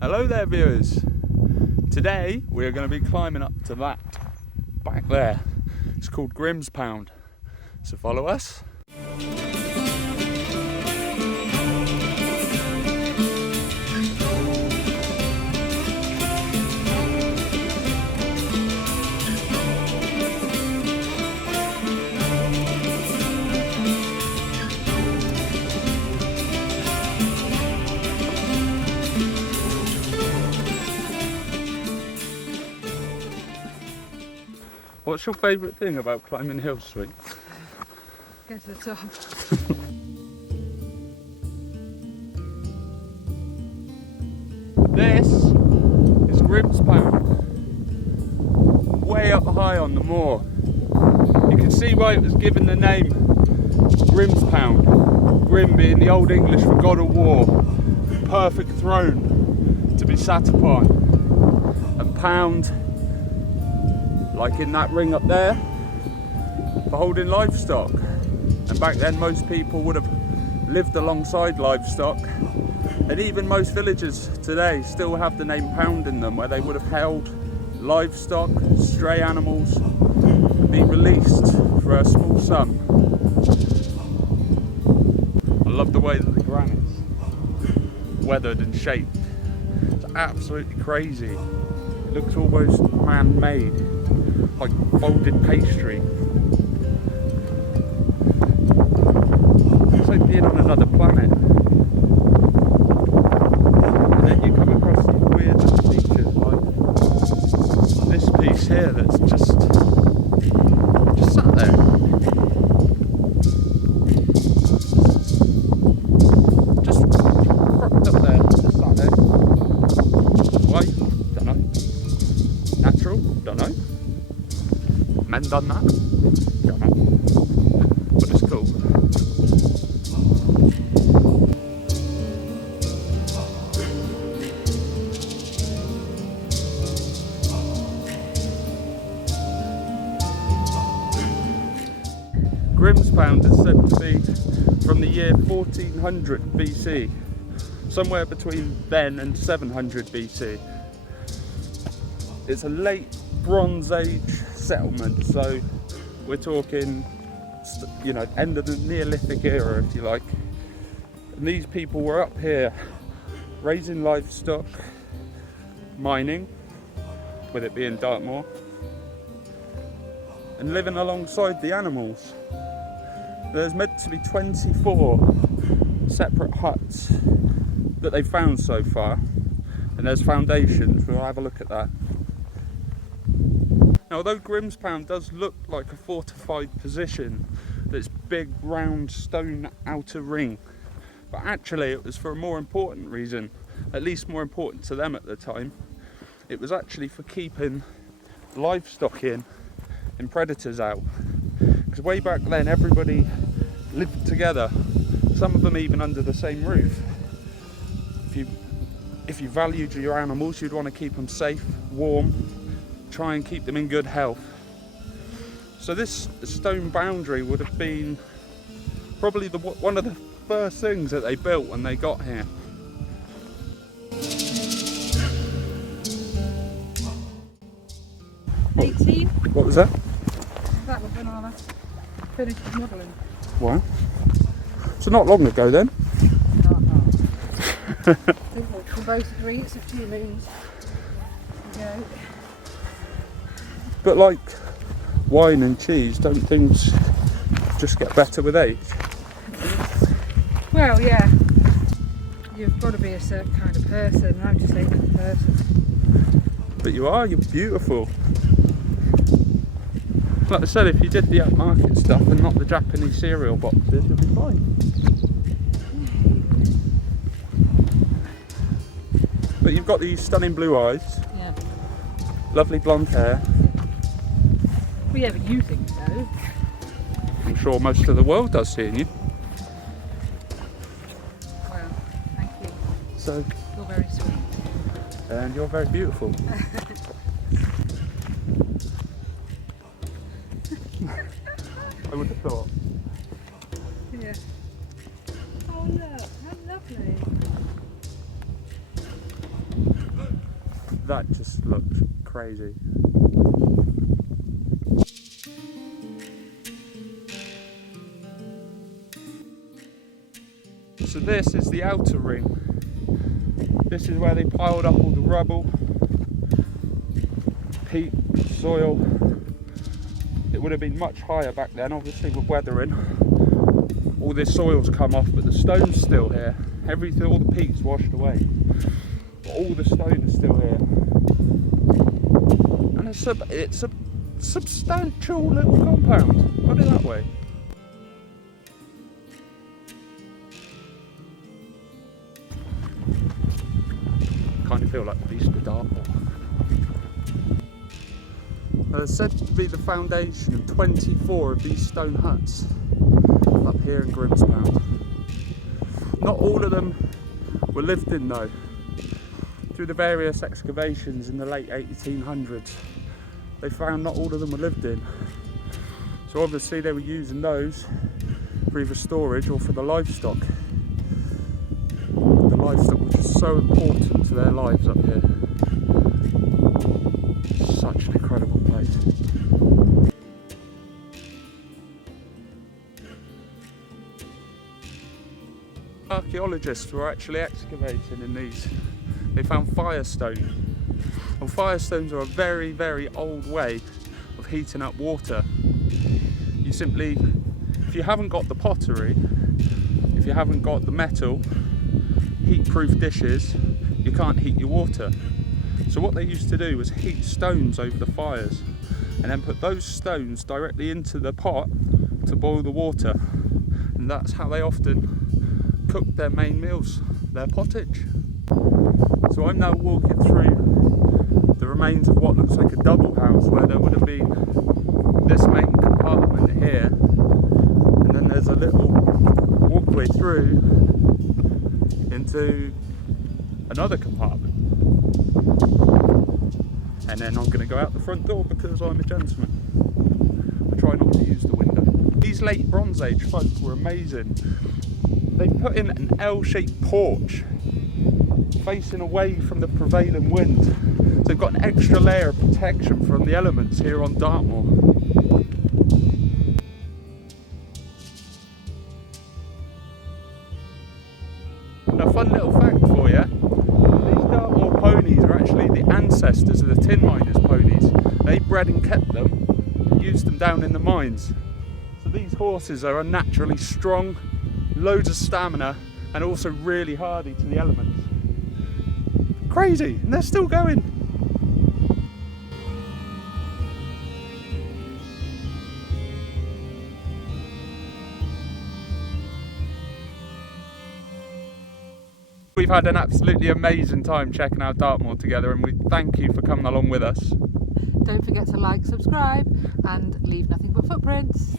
Hello there viewers. Today we're going to be climbing up to that back there. It's called Grimspound. So follow us. What's your favourite thing about climbing hills, Sweet? Get to the top. This is Grimspound, way up high on the moor. You can see why it was given the name Grimspound. Grim being the Old English for God of War, perfect throne to be sat upon, and pound, like in that ring up there, for holding livestock. And back then most people would have lived alongside livestock, and even most villages today still have the name pound in them, where they would have held livestock, stray animals, be released for a small sum. I love the way that the granite's weathered and shaped. It's absolutely crazy. It looks almost man-made, like folded pastry. It's like being on another planet. And then you come across these weird features like this piece here that's just sat there. Just propped up there, just sat there. Why? Don't know. Natural? Don't know. Men done that? Don't know. But it's cool. Grimspound is said to be from the year 1400 BC, somewhere between then and 700 BC. It's a late Bronze Age settlement, so we're talking, you know, end of the Neolithic era, if you like. And these people were up here raising livestock, mining, with it being Dartmoor, and living alongside the animals. There's meant to be 24 separate huts that they've found so far, and there's foundations. We'll have a look at that. Now, although Grimspound does look like a fortified position, this big round stone outer ring, but actually it was for a more important reason, at least more important to them at the time. It was actually for keeping livestock in and predators out. Because way back then everybody lived together, some of them even under the same roof. If you valued your animals, you'd want to keep them safe, warm, try and keep them in good health. So this stone boundary would have been probably one of the first things that they built when they got here. What? 18. What was that? That was when I finished modelling. Wow. So not long ago then? No. I think we both agree it's a few moons ago. But like wine and cheese, don't things just get better with age? Well, yeah. You've got to be a certain kind of person. I'm just a good person. But you're beautiful. Like I said, if you did the upmarket stuff and not the Japanese cereal boxes, you'll be fine. But you've got these stunning blue eyes. Yeah. Lovely blonde hair. Well, yeah, but you think so. I'm sure most of the world does, seeing you. Well, thank you. So, You're very sweet. and you're very beautiful. I would have thought. Yeah. Oh look, how lovely. That just looks crazy. So this is the outer ring. This is where they piled up all the rubble, peat, soil. It would have been much higher back then, obviously with weathering. All this soil's come off, but the stone's still here. Everything, all the peat's washed away. But all the stone is still here. And it's a substantial little compound, put it that way. Kind of feel like the beast of Dartmoor. It's said to be the foundation of 24 of these stone huts up here in Grimspound. Not all of them were lived in though. Through the various excavations in the late 1800s, they found not all of them were lived in. So obviously they were using those for either storage or for the livestock. The livestock which is so important to their lives up here. Such an incredible place. Archaeologists were actually excavating in these. They found firestone. And firestones are a very, very old way of heating up water. You simply, if you haven't got the pottery, if you haven't got the metal, heat-proof dishes, you can't heat your water. So what they used to do was heat stones over the fires and then put those stones directly into the pot to boil the water. And that's how they often cooked their main meals, their pottage. So I'm now walking through the remains of what looks like a double house where there would have been this main compartment here, and then there's a little walkway through into another compartment. And then I'm going to go out the front door because I'm a gentleman. I try not to use the window. These late Bronze Age folk were amazing. They put in an L-shaped porch facing away from the prevailing wind. So they've got an extra layer of protection from the elements here on Dartmoor. A fun little fact for you. These Dartmoor ponies are actually the ancestors of the tin miners' ponies. They bred and kept them and used them down in the mines. So these horses are unnaturally strong, loads of stamina, and also really hardy to the elements. Crazy, and they're still going. We've had an absolutely amazing time checking out Dartmoor together, and we thank you for coming along with us. Don't forget to like, subscribe and leave nothing but footprints.